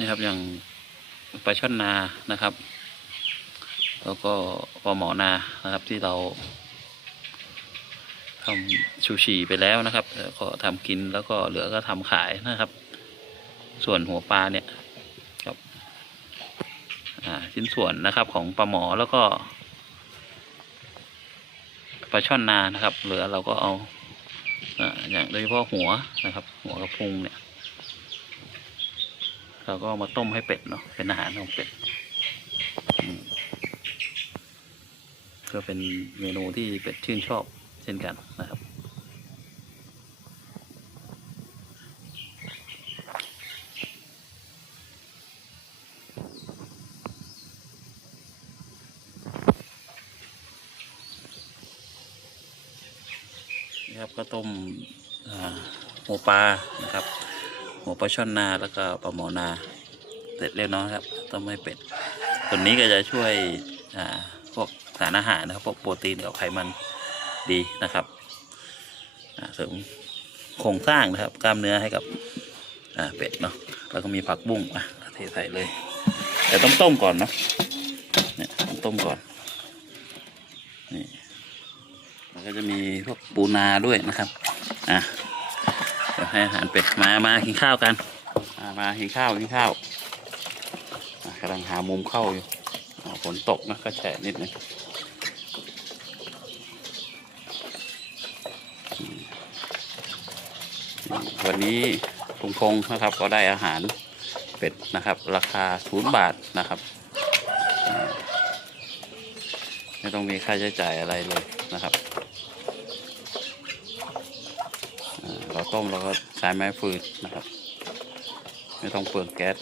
นี่ครับ อย่างปลาช่อนนานะครับ แล้วก็ปลาหมอนานะครับที่เราทำชูชีไปแล้วนะครับก็ทำกินแล้วก็เหลือก็ทำขายนะครับ ส่วนหัวปลาเนี่ยครับชิ้นส่วนนะครับของปลาหมอแล้วก็ปลาช่อนนานะครับ เหลือเราก็เอาอ่าอย่างโดยเฉพาะหัวนะครับ หัวกระพุงเนี่ย เราก็มาต้มให้เป็ดเนาะเป็นอาหารของเป็ดก็เป็นเมนูที่เป็ดชื่นชอบเช่นกันนะครับนี่ครับก็ต้มหัวปลานะครับ หัวปลาช่อนนาแล้วก็ปลาหมอนา เสร็จเรียบร้อยครับ ต้มให้เป็ดส่วนี้ก็จะช่วยพวกสารอาหารนะครับพวกโปรตีนกับไขมันดีนะครับเสริมโครงสร้างนะครับ กล้ามเนื้อให้กับเป็ดเนาะแล้วก็มีผักบุ้งอะเทใส่เลย แต่ต้องต้มก่อนเนาะเนี่ยต้องต้มก่อนนี่แล้วก็จะมีพวกปูนาด้วยนะครับอะ ดี๋ยวให้อาหารเป็ดมามากินข้าวกัน มามากินข้าวกินข้าวกำลังหามุมเข้าอยู่ฝนตกนะก็แฉะนิดนึงวันนี้ลุงพงนะครับก็ได้อาหารเป็ดนะครับ ราคาศูนย์บาทนะครับไม่ต้องมีค่าใช้จ่ายอะไรเลยนะครับ อ่าเรา ต้มเราก็ใช้ไม้ฟืนนะครับ ไม่ต้องเปลืองแก๊ส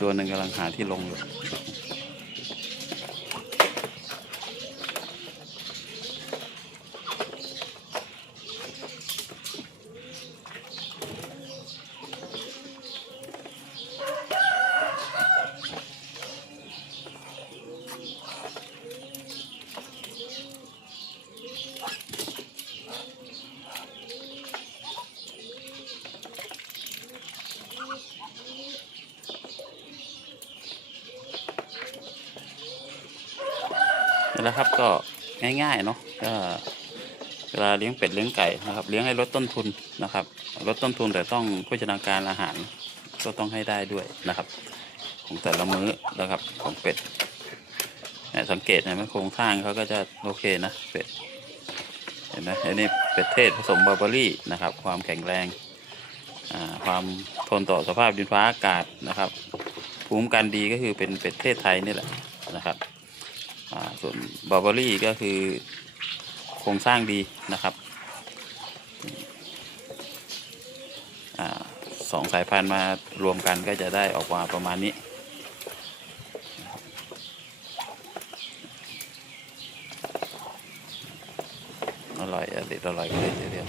ตัวหนึ่งกำลังหาที่ลงอยู่ นี่แหละครับ ก็ง่ายๆเนาะก็เวลาเลี้ยงเป็ดเลี้ยงไก่นะครับ เลี้ยงให้ลดต้นทุนนะครับ ลดต้นทุนแต่ต้องโภชนาการอาหารก็ต้องให้ได้ด้วยนะครับ ของแต่ละมื้อนะครับของเป็ดเนี่ยสังเกตเห็นไหมโครงสร้างเขาก็จะโอเคนะเป็ดเห็นไหมอันนี้เป็ดเทศผสมบาร์เบอรี่นะครับ ความแข็งแรงความทนต่อสภาพดินฟ้าอากาศนะครับภูมิกันดีก็คือเป็นเป็ดเทศไทยนี่แหละนะครับ ส่วนบาร์เบอรี่ก็คือโครงสร้างดีนะครับอสองสายพันธุ์มารวมกันก็จะได้ออกมาประมาณนี้ อร่อยอร่อยอร่อยเลยทีเดียว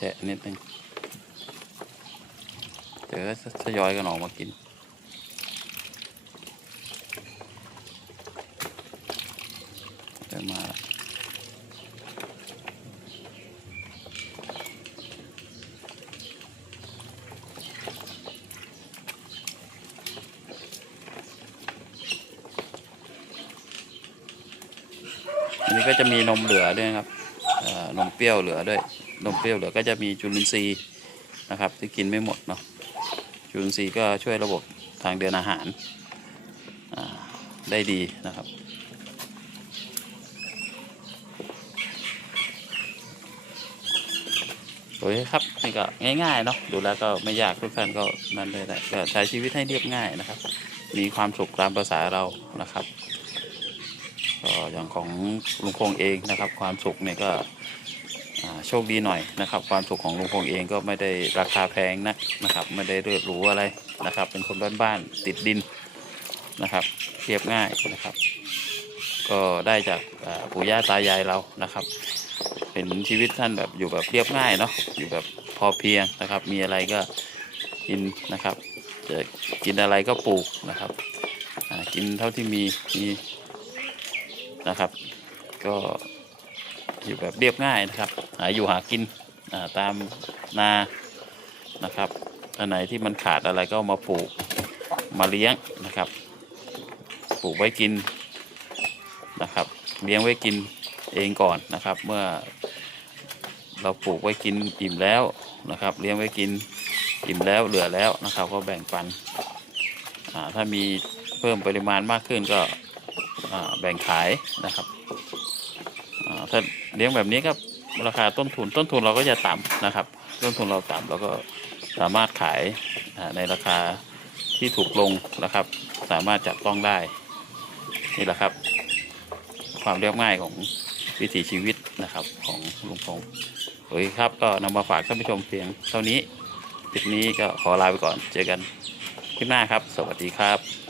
น้ำแช่นิดนึงเดี๋ยวทยอยกันออกมากินเดี๋ยวมาอันนี้ก็จะมีนมเหลือด้วยครับ นมเปรี้ยวเหลือด้วยนมเปรี้ยวเหลือก็จะมีจุลินทรีย์นะครับที่กินไม่หมดเนาะจุลินทรีย์ก็ช่วยระบบทางเดินอาหารได้ดีนะครับโอเคครับนี่ก็ง่ายๆเนาะดูแล้วก็ไม่ยากทุกท่านก็นั่นเลยแหละใช้ชีวิตให้เรียบง่ายนะครับ มีความสุขตามภาษาเรานะครับก็อย่างของลุงพงเองนะครับ ความสุขเนี่ยก็ โชคดีหน่อยนะครับ ความสุขของลุงพงเองก็ไม่ได้ราคาแพงนักนะครับ ไม่ได้เลือดหรูอะไรนะครับ เป็นคนบ้านๆติดดินนะครับเรียบง่ายนะครับ ก็ได้จากปู่ย่าตายายเรานะครับเห็นชีวิตท่านแบบอยู่แบบเรียบง่ายเนาะอยู่แบบพอเพียงนะครับ มีอะไรก็กินนะครับจะกินอะไรก็ปลูกนะครับกินเท่าที่มีมีนะครับ ก็ อยู่แบบเรียบง่ายนะครับหาอยู่หากินาตามนานะครับอันไหนที่มันขาดอะไรก็มาปลูกมาเลี้ยงนะครับ ปลูกไว้กินนะครับ เลี้ยงไว้กินเองก่อนนะครับ เมื่อเราปลูกไว้กินอิ่มแล้วนะครับ เลี้ยงไว้กินอิ่มแล้วเหลือแล้วนะครับ ก็แบ่งปันถ้ามีเพิ่มปริมาณมากขึ้นก็แบ่งขายนะครับถ้า เลี้ยงแบบนี้ก็ราคาต้นทุนต้นทุนเราก็จะต่ำนะครับ ต้นทุนเราต่ำเราก็สามารถขายในราคาที่ถูกลงนะครับ สามารถจับต้องได้นี่แหละครับ ความเรียบง่ายของวิถีชีวิตนะครับของลุงพงศ์โอเคครับก็นำมาฝากท่านผู้ชมเพียงเท่านี้คลิปนี้ก็ขอลาไปก่อนเจอกันคลิปหน้าครับ สวัสดีครับ